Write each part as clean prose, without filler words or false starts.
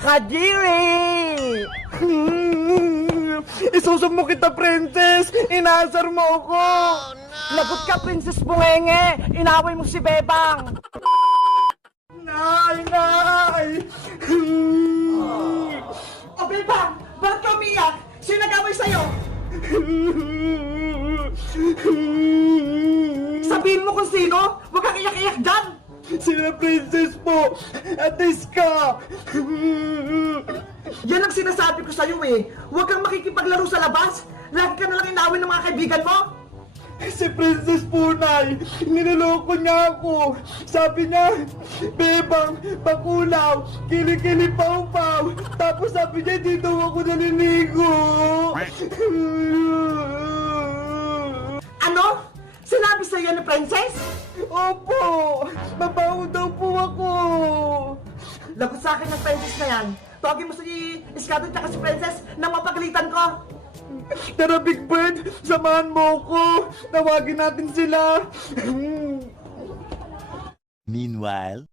Kadiri! Isusumbong kita, Princess! Inasar mo ako! Lagot ka, Princess Bungenge! Inaway mo si Bebang! Nay! O, Bebang! Bakit ka umiyak? Sino nag-away sa'yo? Sabihin mo kung sino! Huwag kang iyak-iyak dyan! Sila Princess po! At Iska! Yan ang sinasabi ko sa'yo eh! Huwag kang makikipaglaro sa labas! Lagi ka nalang inawin ng mga kaibigan mo! Si Princess po, Nay! Niloloko niya ako! Sabi niya, Bebang, Bakulaw, Kili-kili, Pau-Pau! Tapos sabi niya, dito ako naliligo! Ano? Sinabi sa'yo ni Princess? Opo! Mabaho daw po ako! Lagot sa akin ng Princess na yan. Tawagin mo si Iskado at si Princess na mapagalitan ko. Tara, Big Bird! Samahan mo ko! Tawagin natin sila! Meanwhile,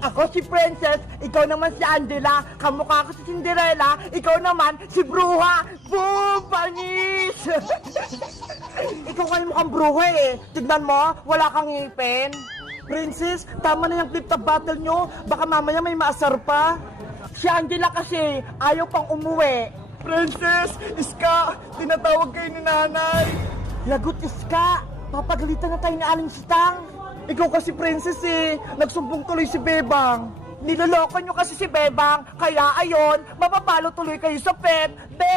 Ako si Princess, ikaw naman si Angela, kamukha ko si Cinderella, ikaw naman si Bruha! Boom! Panis! Ikaw kayo mukhang bruha eh. Tignan mo, wala kang ngipin. Princess, tama na yung clip na battle nyo. Baka mamaya may maasar pa. Si Angela kasi, ayaw pang umuwi. Princess, Iska, tinatawag kayo ni nanay. Lagot, Iska. Papagalitan na tayo ni Aling Sitang. Ikaw kasi, Princess eh. Nagsumbong tuloy si Bebang. Niloloko nyo kasi si Bebang. Kaya ayon, mapapalo tuloy kayo sa pet. Be!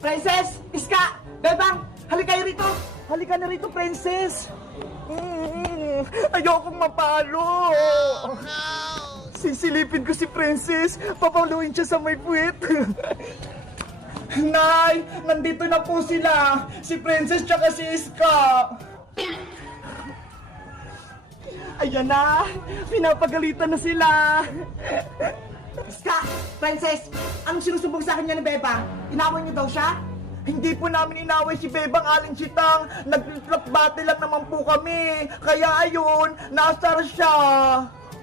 Princess, Iska, Bebang, halika kayo rito. Halika na rito, Princess. Ayokong mapalo. Oh, no. Sisilipin ko si Princess. Papaluin siya sa may puwit. Nay, nandito na po sila. Si Princess tsaka si Iska. Ayan na, pinapagalitan na sila. Iska, Princess, anong sinusumbong sa akin niya ni Bebang? Inaway niyo daw siya? Hindi po namin inaway si Bebang, Aling Sitang. Nag-flip battle lang naman po kami. Kaya ayun, naasar siya.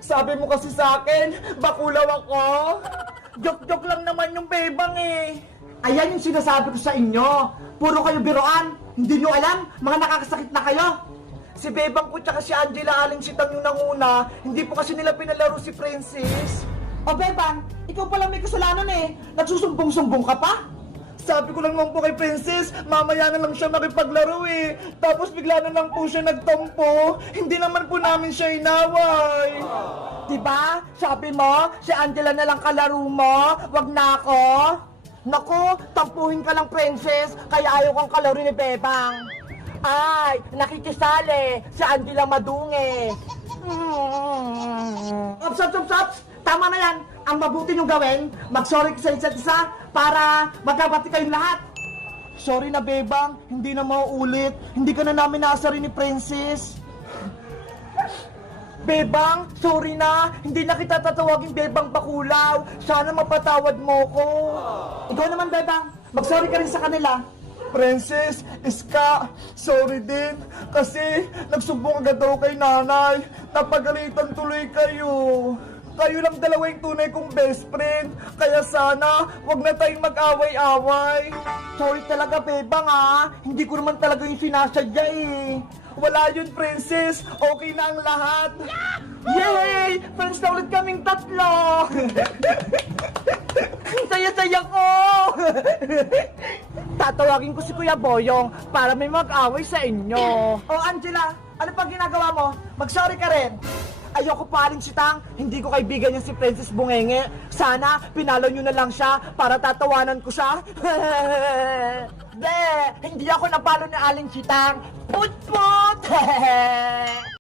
Sabi mo kasi sa akin, bakulaw ako. Joke-joke lang naman yung Bebang eh. Ayan yung sinasabi ko sa inyo. Puro kayo biroan. Hindi nyo alam, mga nakakasakit na kayo. Si Bebang po tsaka si Angela, Aling Sitang yung nanguna. Hindi po kasi nila pinalaro si Princess. O Bebang, ikaw palang may kasalanan eh. Nagsusumbong-sumbong ka pa? Sabi ko lang naman po kay Princess, mamaya na lang siya makipaglaro eh. Tapos bigla na lang po siya nagtampo. Hindi naman po namin siya inaway. Diba? Sabi mo, si Angela na lang kalaro mo. Wag na ako. Naku, tampuhin ka lang, Princess. Kaya ayaw kang kalaro ni Bebang. Ay, nakikisali. Si Angela Madunge. Ops. Tama na yan. Ang mabuti niyong gawin, mag-sorry sa isa't isa para magkabati kayong lahat. Sorry na, Bebang. Hindi na mauulit. Hindi ka na namin naasarin ni Princess. Bebang, sorry na. Hindi na kita tatawagin Bebang Bakulaw. Sana mapatawad mo ko. Ikaw naman, Bebang. Mag-sorry ka rin sa kanila. Princess, Iska, sorry din. Kasi nagsumbong agad daw kay nanay. Napagalitan tuloy kayo. Kayo lang dalawa yung tunay kong best friend. Kaya sana, wag na tayong mag-away-away. Sorry talaga, Bebang ah. Hindi ko naman talaga yung sinasadya eh. Wala yun, Princess. Okay na ang lahat. Yay! Friends na ulit kaming tatlo. Saya-saya ko. Tatawagin ko si Kuya Boyong para may mag-away sa inyo. Oh, Angela, ano pang ginagawa mo? Mag-sorry ka rin. Ayoko pa, Aling Sitang. Hindi ko kaibigan yung si Princess Bungenge. Sana, pinalo nyo na lang siya para tatawanan ko siya. Hindi ako napalo ni Aling Sitang. Put-put!